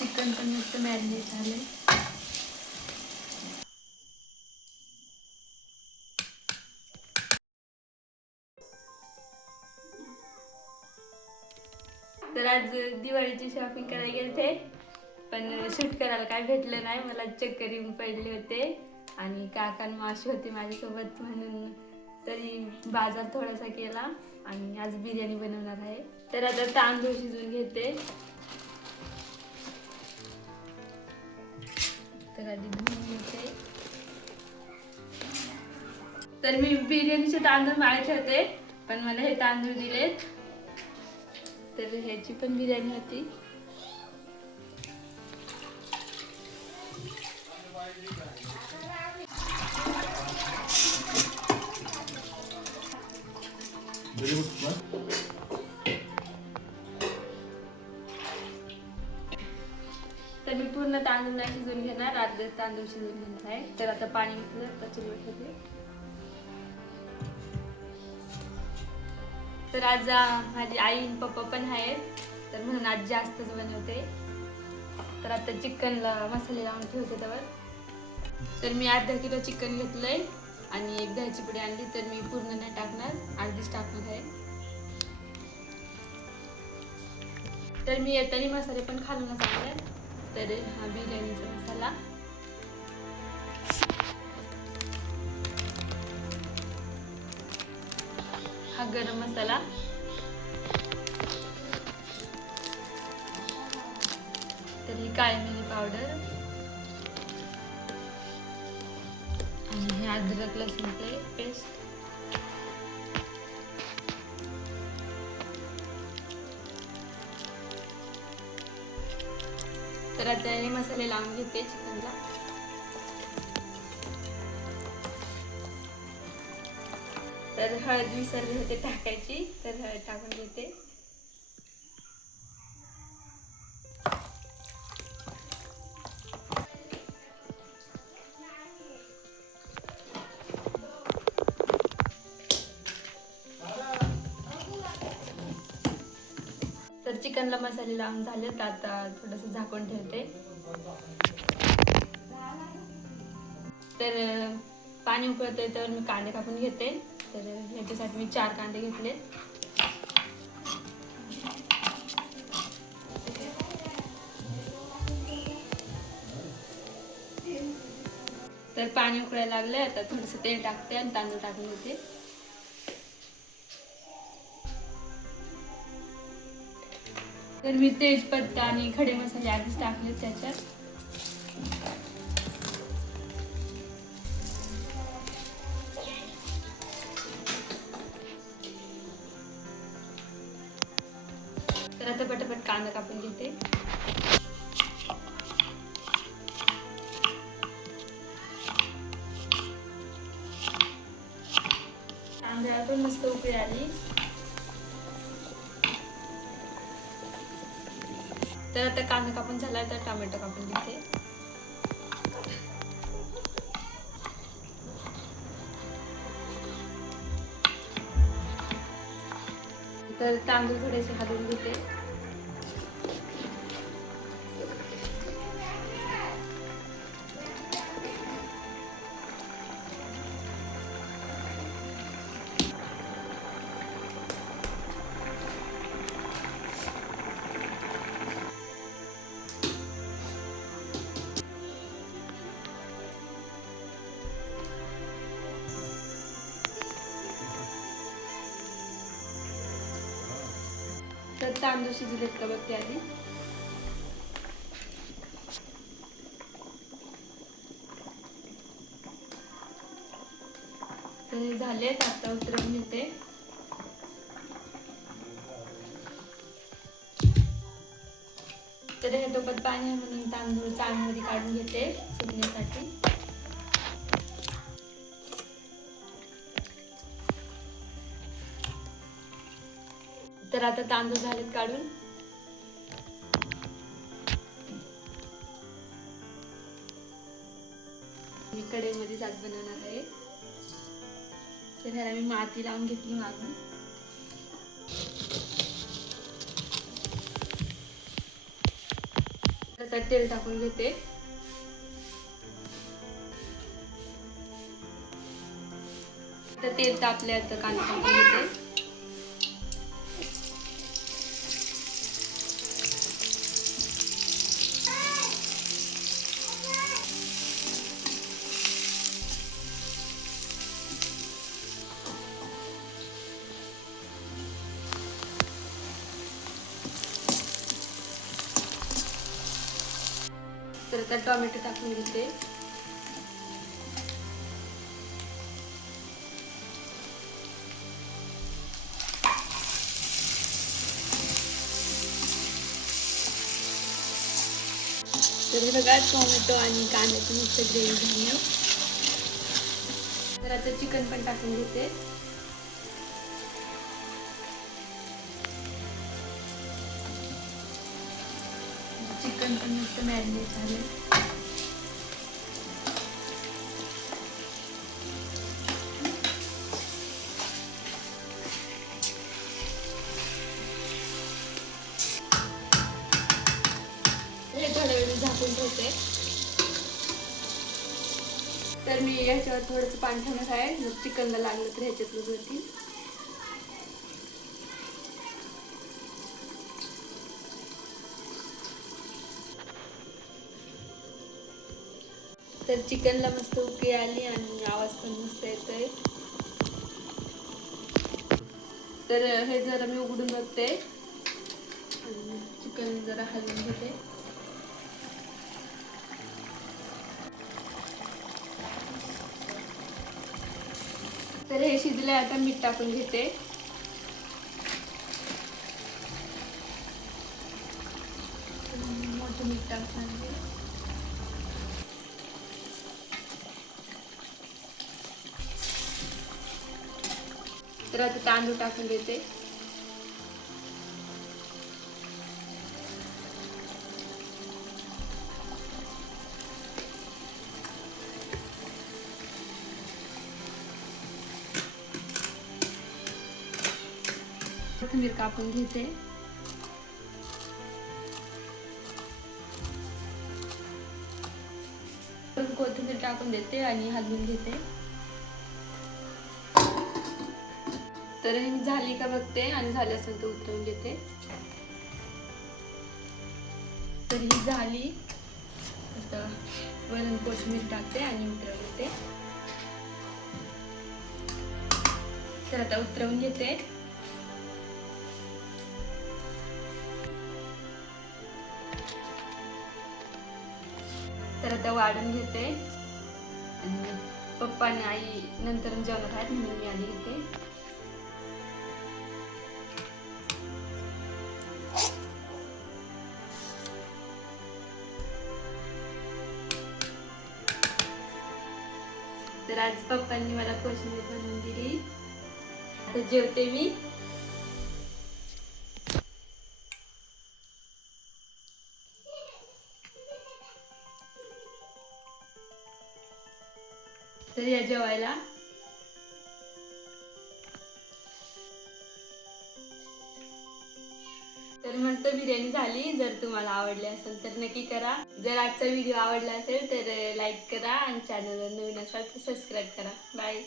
Chicken पण मस्त marinate झाले. तर आज दिवाळीची शॉपिंग करायला गेलते पण शूट करायला काय भेटलं नाही. मला चक्कर येऊन पडले होते आणि काका मासे होते होती माझ्यासोबत म्हणून तरी बाजार थोडासा केला आणि आज बिर्याणी बनवणार आहे. तर आता तांदूळ शिजून घेते. आधी धुवून घेते तर मी बिर्याणीचे तांदूळ माळायचे होते पण मला हे तांदूळ दिलेत. तर ह्याची पण बिर्याणी होती. तांदूळ शिजवून घेणार आहे. तर आता पाणी घेतलं तर चुलीवर तर आज माझी आई आणि पप्पा पण आहेत. तर म्हणून आज जास्तच बनवते तर आता चिकनला मसाले लावून ठेवते त्यावर. तर मी अर्धा किलो चिकन घेतलंय आणि एक दह्याची पुडी आणली. तर मी पूर्ण नाही टाकणार. अर्धीच टाकणार आहे. तर मी येताना मसाले पण खालूनच आणले. तर हा बिर्याणीचा मसाला. हा गरम मसाला. तर ही काळी मिरी पावडर. आणि हे अद्रक लसूणचे पेस्ट तर आता हे मसाले लावून घेते चिकनला. तर हळद विसरली होते टाकायची तर हळद टाकून घेते. तर चिकनला मसाले लावून झाले तर आता थोडंसं झाकून ठेवते. तर पाणी उकळते तर मी कांदे कापून घेते. तर ह्याच्यासाठी मी चार कांदे घेतले तर पाणी उकळायला लागलंय आता थोडंसं तेल टाकते आणि तांदूळ टाकून घेते. तर मी तेजपत्ता आणि खडे मसाले आधीच टाकले त्याच्यात. कांदा कापून घेते. कांद्याला पण मस्त उकळी आली. तर आता कांदा कापून झाला तर टोमॅटो कापून घेते. तर तांदूळ थोडेसे हलवून घेते. तर तांदूळ शिजलेत का बघते आधी? तर झालेत आता उतरवून घेते. तर हे टोपात पाणी आहे म्हणून तांदूळ चाळमध्ये काढून घेते सुकण्यासाठी तर आता तांदूळ झालेत काढून. मी कडेमध्ये जात बनवणार आहे. तर ह्याला मी माती लावून घेतली मागून. तर आता तेल टाकून घेते. आता तेल तापले आता कांदा टाकून घेते तर त्यात टोमॅटो टाकून घेते. तर बघा टोमॅटो आणि कांद्याची मस्त ग्रेव्ही झाली तर आता चिकन पण टाकून घेते. पण मस्त मॅरिनेट झाले हे थोड्या वेळ झाकून ठेवते. तर मी ह्याच्यावर थोडंसं पाणी ठेवणार आहे. जर चिकनला लागलं तर ह्याच्यातलं वरती. तर चिकनला मस्त उकळी आली आणि आवाज पण मस्त येतोय. तर हे जरा मी उघडून बघते. आणि चिकन जरा हलवून घेते. तर हे शिजले आता मीठ टाकून घेते. मोठं मीठ टाकून आता तांदूळ टाकून देते। कोथिंबीर घेते। कोथिंबीर टाकून देते आणि घेते। तर ही झाली का बघते आणि झाली असेल तर उतरवून घेते. तर ही झाली. आता वरून कोथिंबीर टाकते आणि उतरवून घेते. तर आता उतरवून घेते. तर आता वाढून घेते. आणि पप्पा आणि आई नंतर जेवणार आहेत म्हणून मी आली घेते. तर आज पप्पांनी मला कोशिंबीर बनवून दिली. आता जेवते मी. तर या जेवायला. तर मस्त बिर्याणी झाली. जर तुम्हाला आवडली असेल तर नक्की करा. जर आजचा व्हिडिओ आवडला असेल तर लाईक करा आणि चॅनलवर नवीन असाल तर सबस्क्राईब करा. बाय